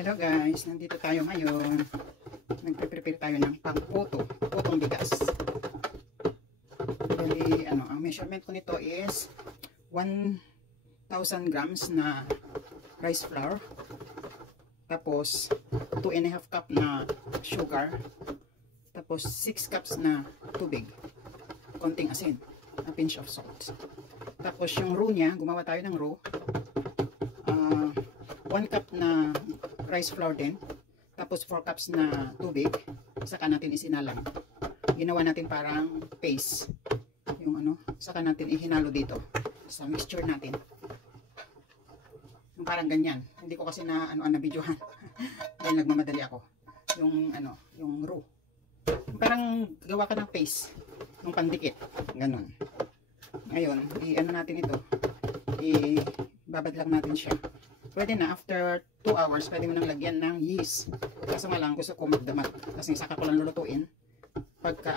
Hello guys, nandito tayo ngayon. Nagpe-prepare tayo ng potong bigas. Bali, ang measurement ko nito is 1,000 grams na rice flour. Tapos 2.5 cup na sugar. Tapos 6 cups na tubig. Konting asin, a pinch of salt. Tapos yung roux niya, gumawa tayo ng roux. 1 cup na rice flour din. Tapos 4 cups na tubig. Saka natin isinalang. Ginawa natin parang paste. Yung saka natin ihinalo dito sa mixture natin. Yung parang ganyan. Hindi ko kasi na videohan. Dahil nagmamadali ako. Yung roux. Parang gawa ka ng paste. Yung pandikit. Ganon. Ngayon, natin ito. Babad lang natin siya. Pwede na, after 2 hours, pwede mo nang lagyan ng yeast. Kaso nga lang, gusto ko magdamag. Kasi saka ko lang lulutuin. Pagka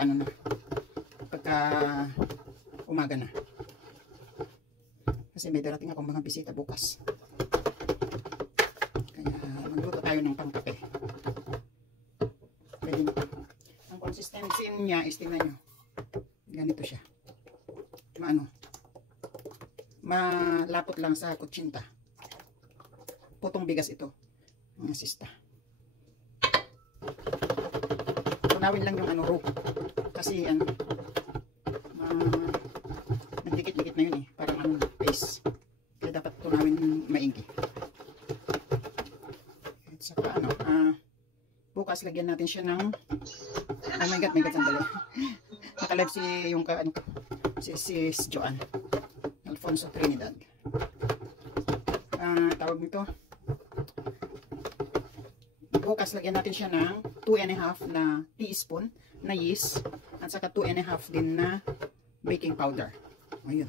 umaga na. Kasi may darating akong mga bisita bukas. Kaya, magluto tayo ng pangkape. Pwede na. Ang consistency niya is, tingnan nyo. Ganito siya. Malapot lang sa kutsinta. Potong bigas ito, mga sista. Tunawin lang yung roux. Kasi nagdikit-dikit na yun parang paste. Kaya dapat tunawin maigi. At saka bukas lagyan natin siya ng oh my god, sandali. Nakalive si Joanne Alfonso Trinidad. Tawag nito, bukas lagyan natin siya ng 2.5 na teaspoon na yeast at saka 2.5 din na baking powder. Ayun.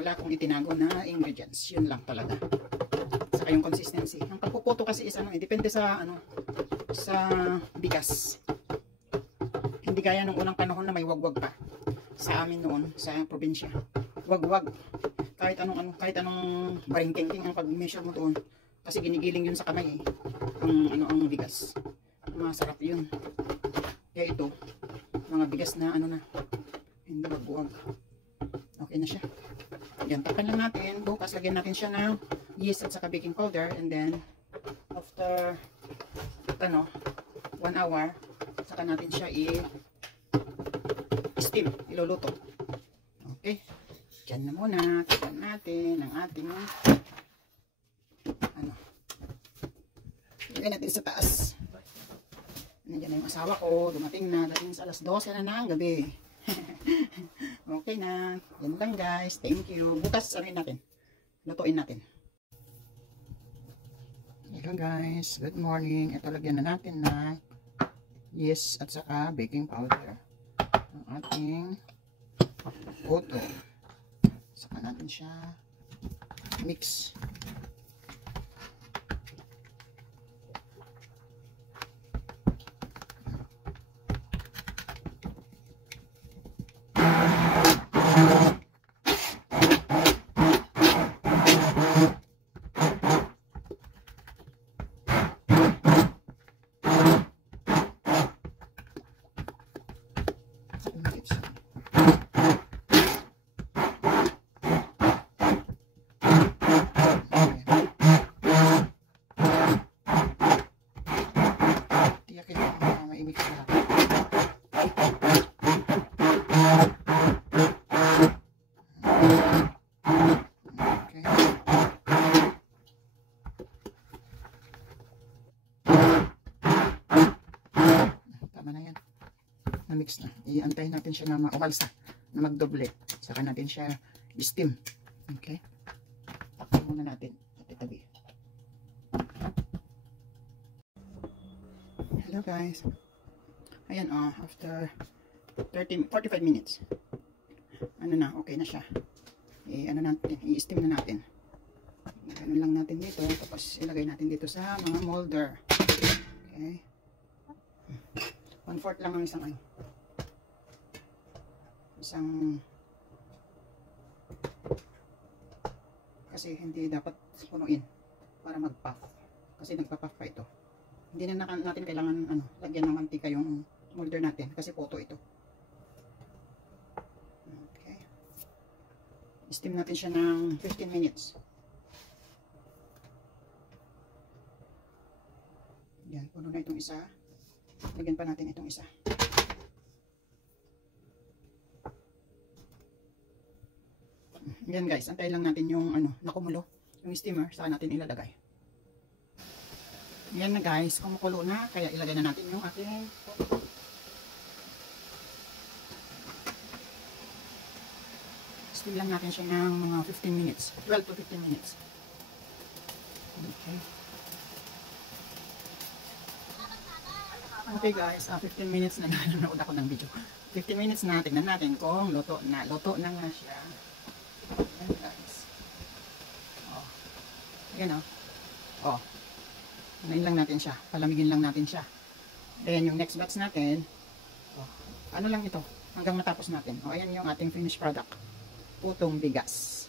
Wala akong itinago na ingredients. Yun lang talaga. Saka yung consistency. Ang pagpuputo kasi is depende sa sa bigas. Hindi gaya nung unang panahon na may wagwag pa. Sa amin noon, sa probinsya. Wagwag. Kahit anong baringking ang pag-measure mo doon. Kasi ginigiling yun sa kamay ang bigas. Masarap yun. Kaya ito, mga bigas na hindi magbuwag. Okay na siya. Yan, tapan lang natin. Bukas lagyan natin siya ng yeast at saka baking powder. And then, after 1 hour, saka natin siya i-steam, iluluto. Okay. Diyan na muna. Tapan natin ang ating ilagay natin sa taas. Nandiyan na yung asawa ko. Dumating na. Dating sa alas 12 na ng gabi. Okay na. Yan lang guys. Thank you. Bukas natin. Lutuin natin. Hello guys. Good morning. Ito lagyan na natin na yeast at saka baking powder. Ang ating poto. Saka natin siya mix. Mix na. Iantayin natin siya na maumalsa, na magdoble. Saka natin siya i-steam. Okay? Takpan muna natin at itabi. Hello guys. Ayan after 45 minutes. Okay na siya. I-steam na natin. Ganun lang natin dito. Tapos ilagay natin dito sa mga molder. Okay? 1/4 lang ang kasi hindi dapat punuin para mag-puff kasi nagpa-puff pa ito. Hindi na natin kailangan lagyan ng mantika yung molder natin kasi photo ito. Okay. Steam natin siya ng 15 minutes. Yan, puno na itong isa. Lagyan pa natin itong isa. Yan guys, antayin lang natin yung nakumulo, yung steamer, saka natin ilalagay. Yan na guys, kumukulo na, kaya ilagay na natin yung ating steam lang natin siya ng mga 15 minutes, 12 to 15 minutes. Okay. Okay guys, 15 minutes na nanonood ako ng video. 15 minutes na, tignan natin kung luto na nga siya. Ayan guys. Oh. Ayan oh. Nain lang natin siya. Palamigin lang natin siya. Then yung next batch natin, ano lang ito, hanggang matapos natin. Ayan yung ating finished product. Putong bigas.